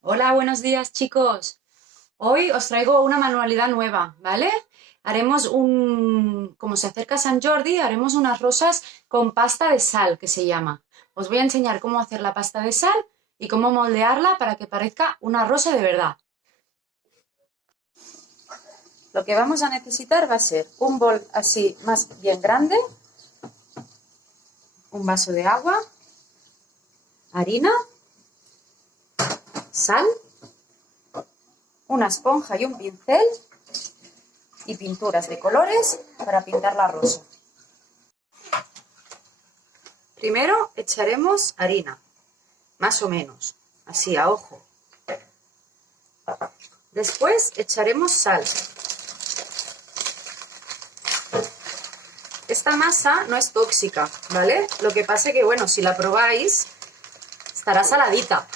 Hola, buenos días chicos. Hoy os traigo una manualidad nueva, ¿vale? Como se acerca San Jordi, haremos unas rosas con pasta de sal, que se llama. Os voy a enseñar cómo hacer la pasta de sal y cómo moldearla para que parezca una rosa de verdad. Lo que vamos a necesitar va a ser un bol así más bien grande, un vaso de agua, harina, sal, una esponja y un pincel y pinturas de colores para pintar la rosa. Primero echaremos harina, más o menos, así a ojo. Después echaremos sal. Esta masa no es tóxica, ¿vale? Lo que pasa es que, bueno, si la probáis, estará saladita.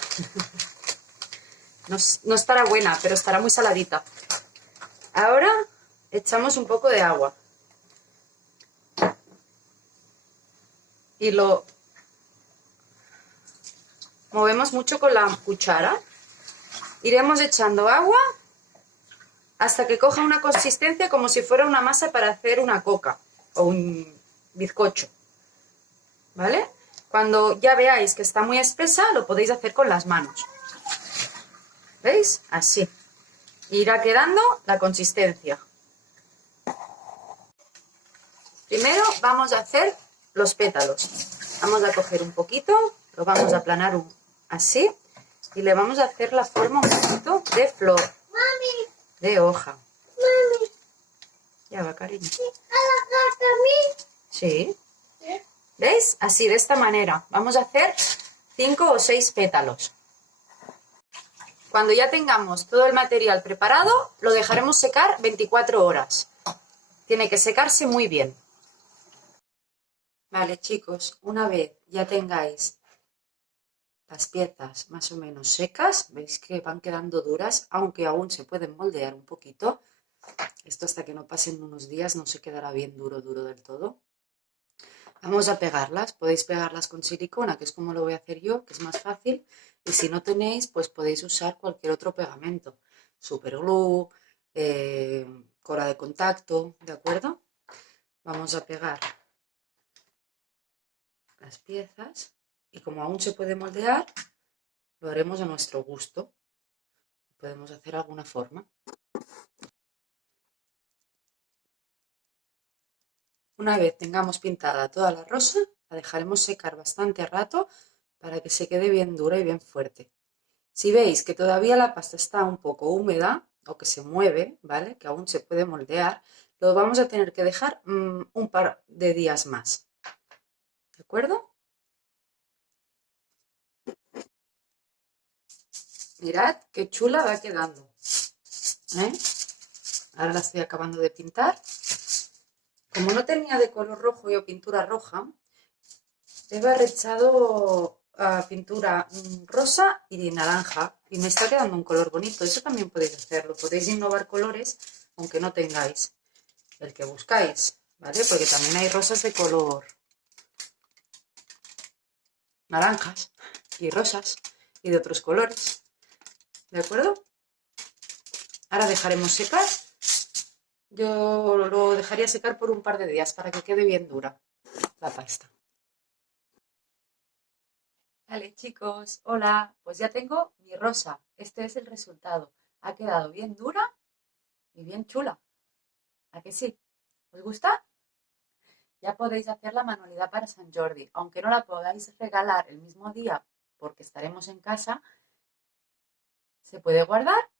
No estará buena, pero estará muy saladita. Ahora echamos un poco de agua. Y lo movemos mucho con la cuchara. Iremos echando agua hasta que coja una consistencia como si fuera una masa para hacer una coca o un bizcocho, ¿vale? Cuando ya veáis que está muy espesa, lo podéis hacer con las manos. ¿Veis? Así. Irá quedando la consistencia. Primero vamos a hacer los pétalos. Vamos a coger un poquito, lo vamos a aplanar así y le vamos a hacer la forma un poquito de flor, de hoja. Ya va, cariño. Sí. ¿Veis? Así, de esta manera. Vamos a hacer 5 o 6 pétalos. Cuando ya tengamos todo el material preparado, lo dejaremos secar 24 horas. Tiene que secarse muy bien. Vale, chicos, una vez ya tengáis las piezas más o menos secas, veis que van quedando duras, aunque aún se pueden moldear un poquito. Esto hasta que no pasen unos días no se quedará bien duro del todo. Vamos a pegarlas, podéis pegarlas con silicona, que es como lo voy a hacer yo, que es más fácil. Y si no tenéis, pues podéis usar cualquier otro pegamento. Superglue, cola de contacto, ¿de acuerdo? Vamos a pegar las piezas y como aún se puede moldear, lo haremos a nuestro gusto. Podemos hacer alguna forma. Una vez tengamos pintada toda la rosa, la dejaremos secar bastante rato para que se quede bien dura y bien fuerte. Si veis que todavía la pasta está un poco húmeda o que se mueve, ¿vale? Que aún se puede moldear, lo vamos a tener que dejar un par de días más. ¿De acuerdo? Mirad qué chula va quedando. ¿Eh? Ahora la estoy acabando de pintar. Como no tenía de color rojo yo pintura roja, he barrechado pintura rosa y naranja y me está quedando un color bonito. Eso también podéis hacerlo. Podéis innovar colores aunque no tengáis el que buscáis, ¿vale? Porque también hay rosas de color naranjas y rosas y de otros colores, ¿de acuerdo? Ahora dejaremos secar. Yo lo dejaría secar por un par de días para que quede bien dura la pasta. Vale, chicos, hola, pues ya tengo mi rosa. Este es el resultado. Ha quedado bien dura y bien chula. ¿A que sí? ¿Os gusta? Ya podéis hacer la manualidad para San Jordi. Aunque no la podáis regalar el mismo día porque estaremos en casa, se puede guardar,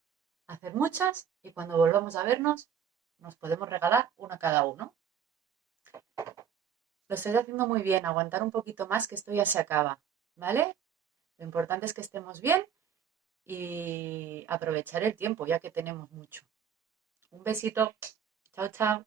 hacer muchas y cuando volvamos a vernos nos podemos regalar una cada uno. Lo estáis haciendo muy bien, aguantar un poquito más que esto ya se acaba, ¿vale? Lo importante es que estemos bien y aprovechar el tiempo ya que tenemos mucho. Un besito. Chao, chao.